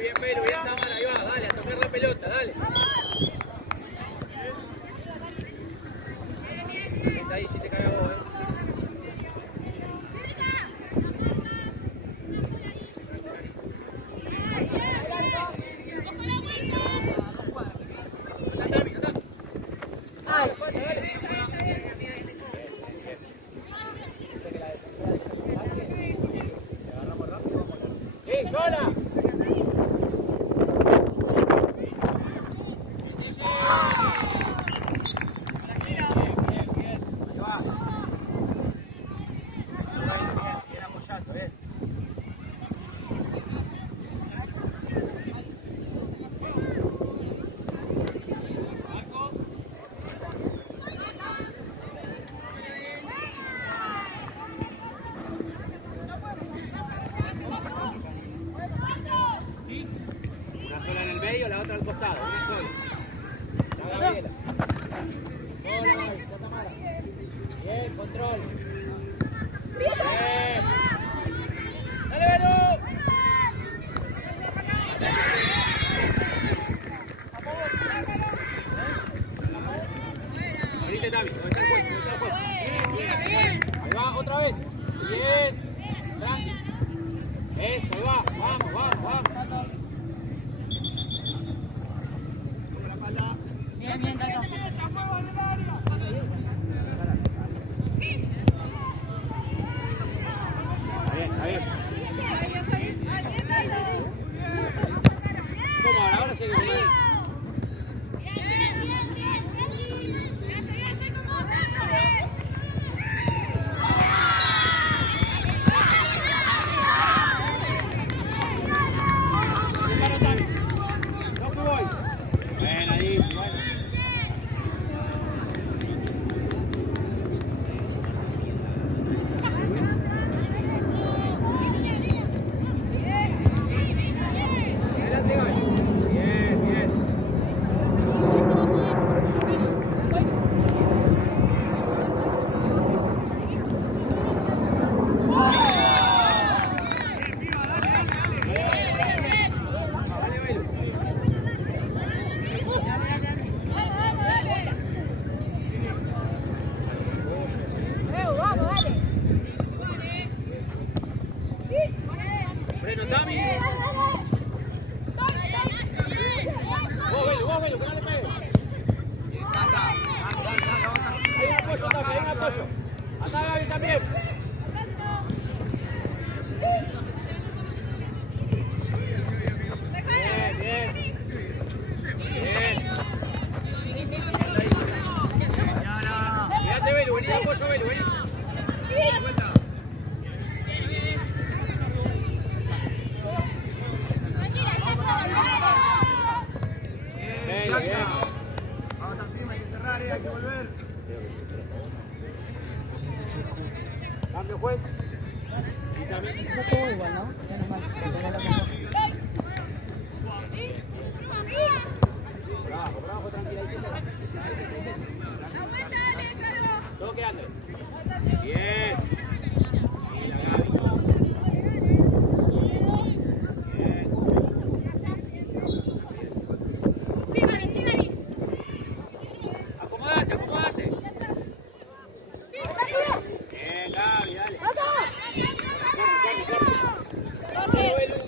bien Pelu, bien Tamara, ahí va, dale, a tocar la pelota, dale. Está ahí, si te cae a vos, ¡Sola! Una sola en el medio, la otra al costado, una sola. La Gabriela. Hola, Gaby, con Tamara. Bien, control. Bien. ¡Dale, Vero! Ahorita, Tami, ¿dónde está el juez? ¿Dónde está el juez? Bien. Ahí va, otra vez. Bien. Tranqui. Eso, ahí va. Vamos, vamos, vamos. Bien, bien, Tato. Está bien. ¿Cómo ahora? Ahora sí que comer. Freno, Tami. Vos, Velo, que no le pegues. Hay un apoyo, Tami, hay un apoyo. Anda Gaby también. Bien, bien. Bien. Quédate, Velo, vení de apoyo, Velo, vení. Bien. Vamos a estar firme, hay que cerrar, hay que volver. Cambio, juez. Eso estuvo igual, ¿no? Menos mal. Bravo, tranquila. Todo quedando. Bien. Mira, Gaby. Acomodate. Bien, Gaby, dale. Corre.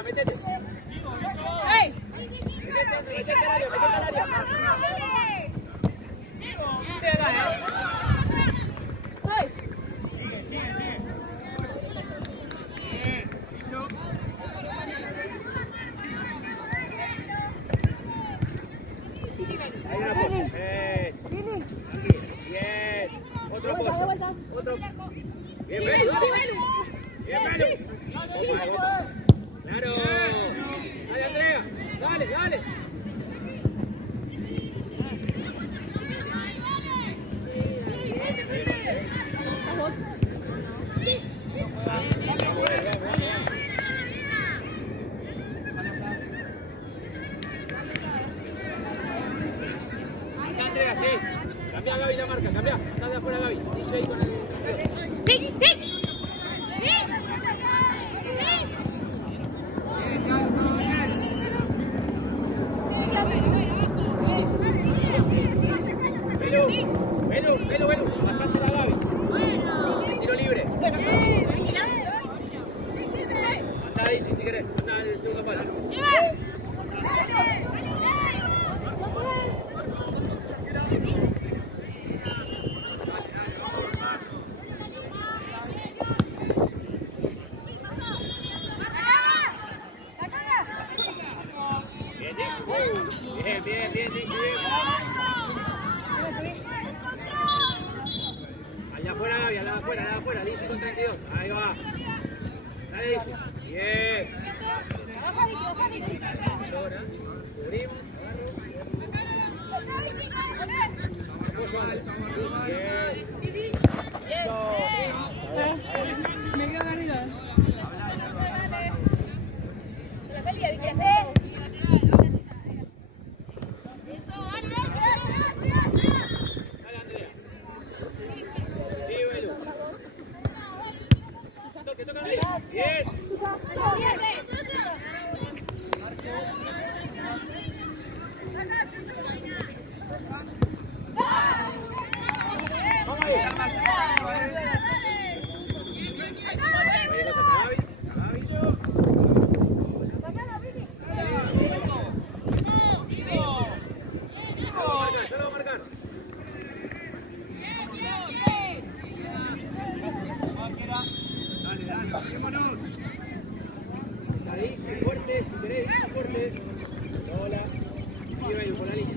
Andrea, metete. ¡Ey! Metete al área, metete al área. ¡Ay! Ahí una posa. Aquí. Bien. Otro posa. Otro. Bien, Belu. Bien, Belu. Claro. Dale, Andrea. Dale, dale. Anda, Andrea, sí. Cambia a Gaby la marca, cambia. Anda de afuera, Gaby. DJ con el... ¡Sí! ¡Sí! Belu, pasásela a Gaby. Tiro libre. Anda ahí si querés, anda en el segundo palo. Bien, Dishi. Bien, Dishi, bien. Allá afuera, Gaby, allá afuera, Dishi con 32. Ahí va. Dale, Dishi. Bien. Llora, cubrimos, agarro. Bien. Me quedo arriba. La salida, ¿qué haces? Dale, Andrea. Sí, Belu. Toca ahí. Bien. Vamos ahí. Ahí, fuerte, si querés, fuerte. Hola. Y Belu por la línea.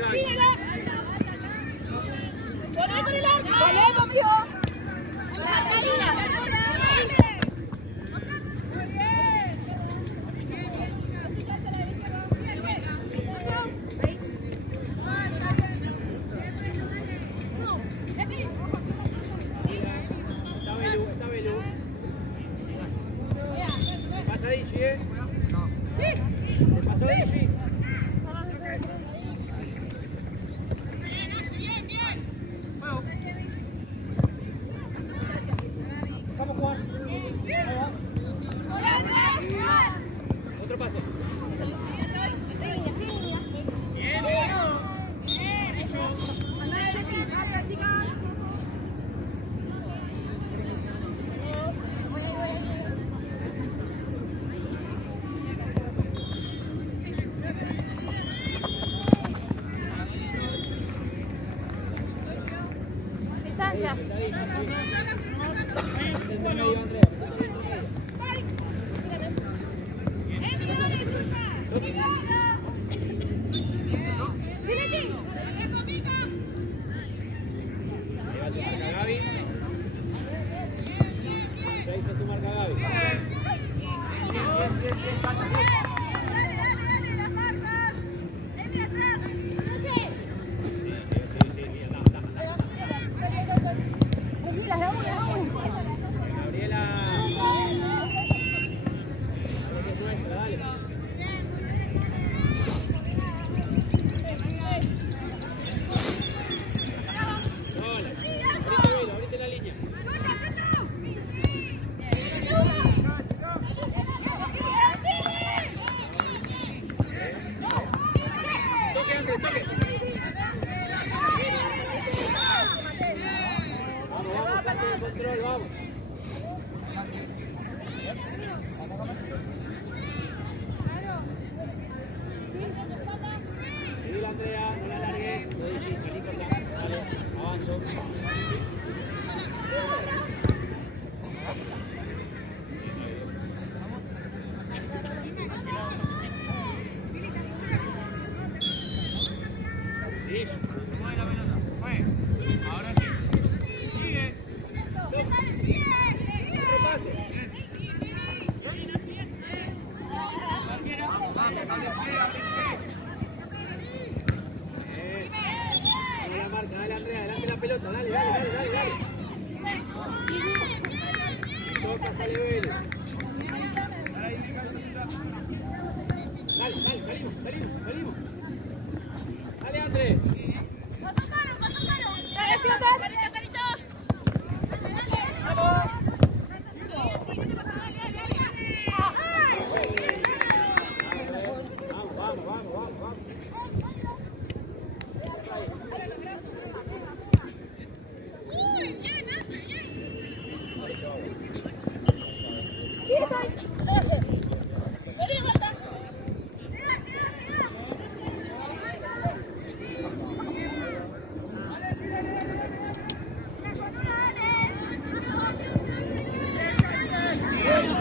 pase, Gaby. Poné con el arco. Volvemos, mijo. Está Belú. Pasa Dichi, Se pasó Dichi. Vamos, Juan. Otro pase. Distancia. Desde el medio, Andrea. Llega tu marca, Gaby. 6 es tu marca, Gaby. Gabriela. Dale que es nuestra, dale. Hola. Abrite, Velo, abrite la línea. Toque, Andrés, toque. Vamos, salto de control, vamos. Seguila, Andrea, no la largues. Lo dice, salí por acá. Dale, avanzo. Dish. Mueve la pelota. Mueve. Ahora sí. Sigue. Otro pase. Dale la marca, dale Andrea, adelante la pelota, dale. Toca, sale Velo. Dale, salimos. Dale, Andrés.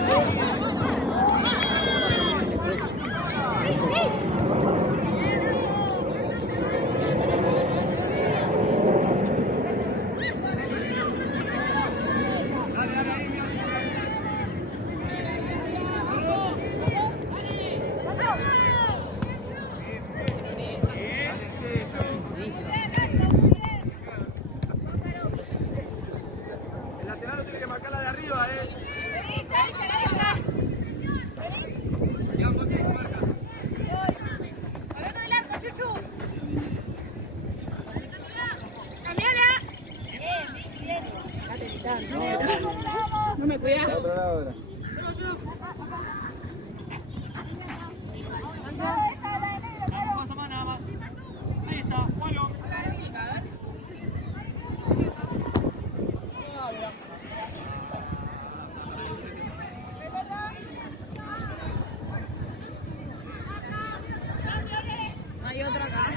Vamos. El lateral lo tiene que marcar la de arriba, Ya, ok, marca. No me cuidas. Otro lado ahora. Pasa más nada más. Ahí está, bueno. Hay otro acá.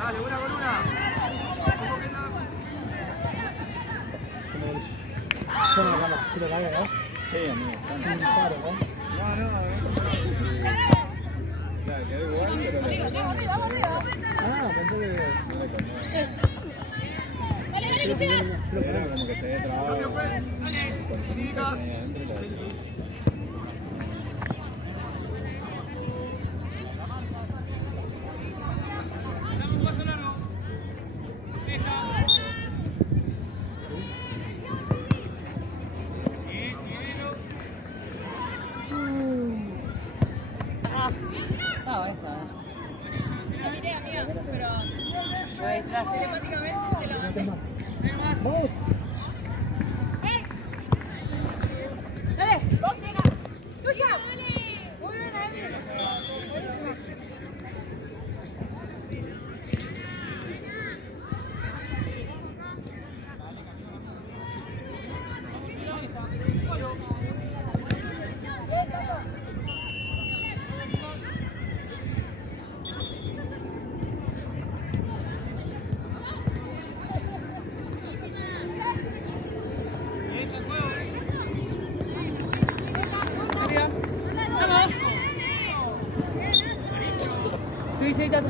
Dale, una con una. Bueno, vamos, si lo cae, ¿no? Sí, amigo. Un disparo, ¿no? Claro, quedó igual, pero Ah, pensé que... no le cambió. Era como que se había trabado con el que tenía adentro y la... No, esa. La miré, amiga, pero Ahí está. telemáticamente te la mandé. Vamos. Dale, vos venga. Tuya. Muy bien, Sí, sí, tata.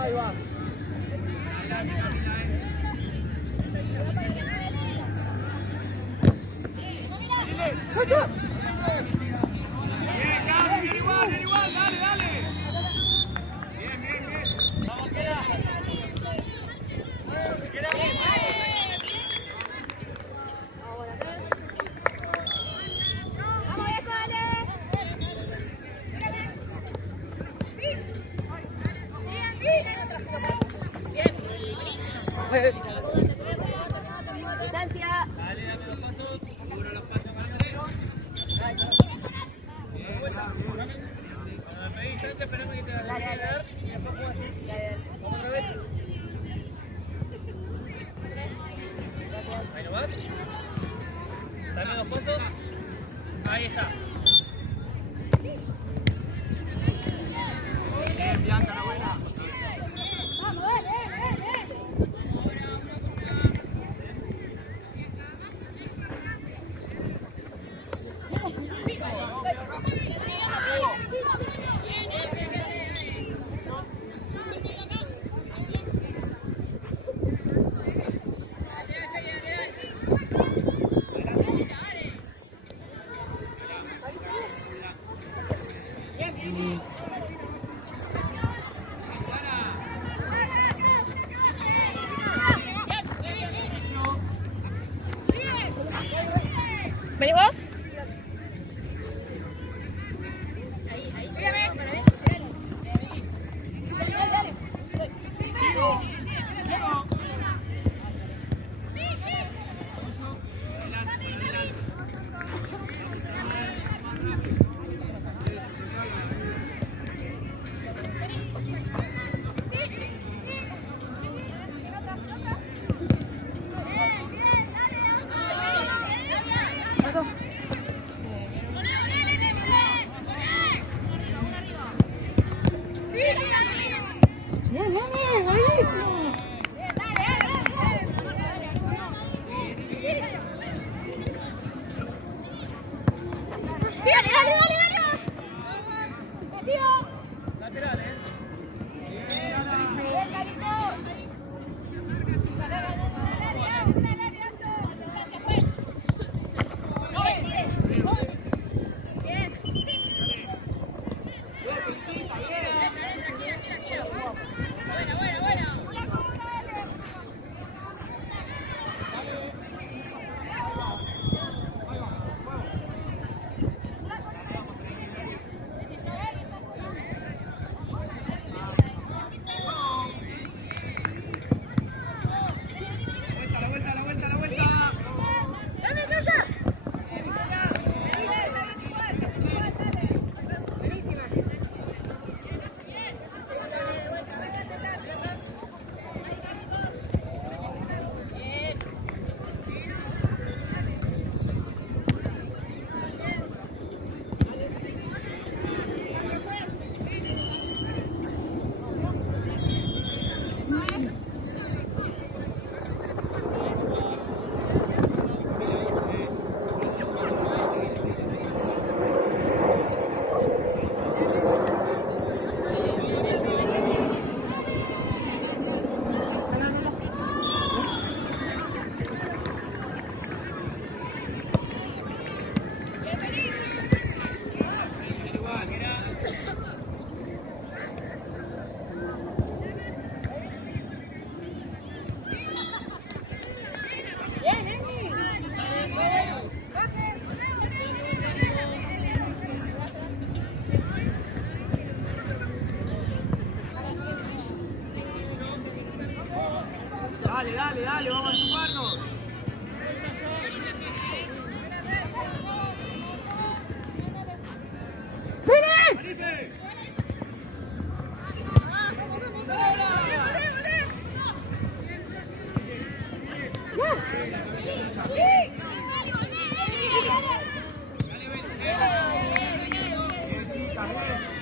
Ahí va. Bien, Cami, bien igual, dale, dale. Bien, bien, bien. Vamos, queda. Distancia. Dale, dame los pasos. Seguro los pasos para Andrés. Bien, ya, bien. Pedí distancia, esperando que te la Dale, dale. dar y después juego así. Vamos otra vez. Ahí nomás. Dame los pasos. Ahí está. Bien, Bianca, la buena. Vamos, Dale, dale, dale, vamos a chuparnos. ¡Felipe! Bien, chica, bien.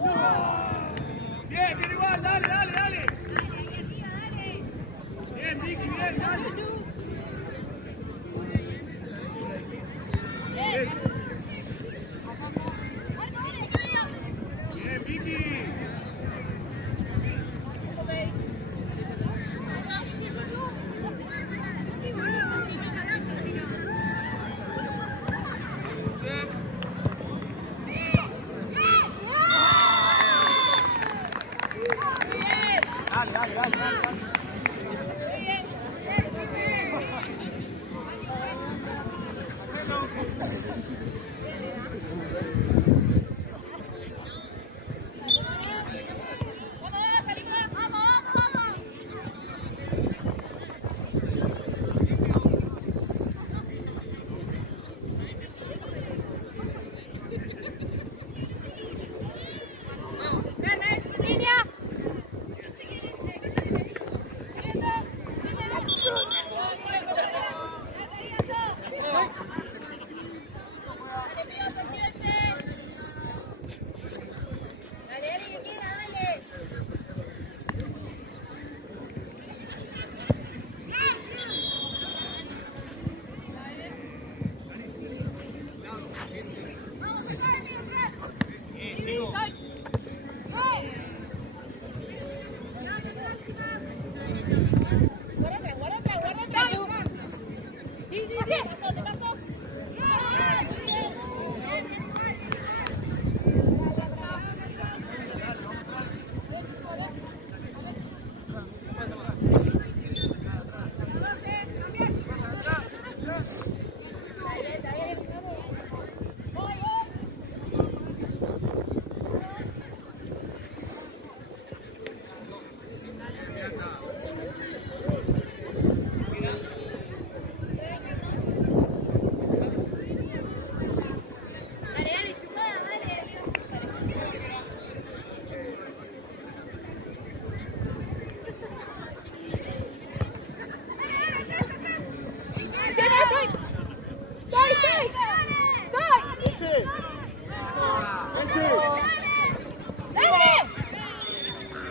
Bien, bien igual, dale, dale, dale. Bien, Vicky, bien, dale. Bien. Bien, Vicky. Dale, dale, dale, dale, dale.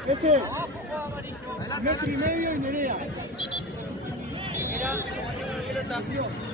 Ese. Metro y medio y Nerea. Mira, quiero campeón.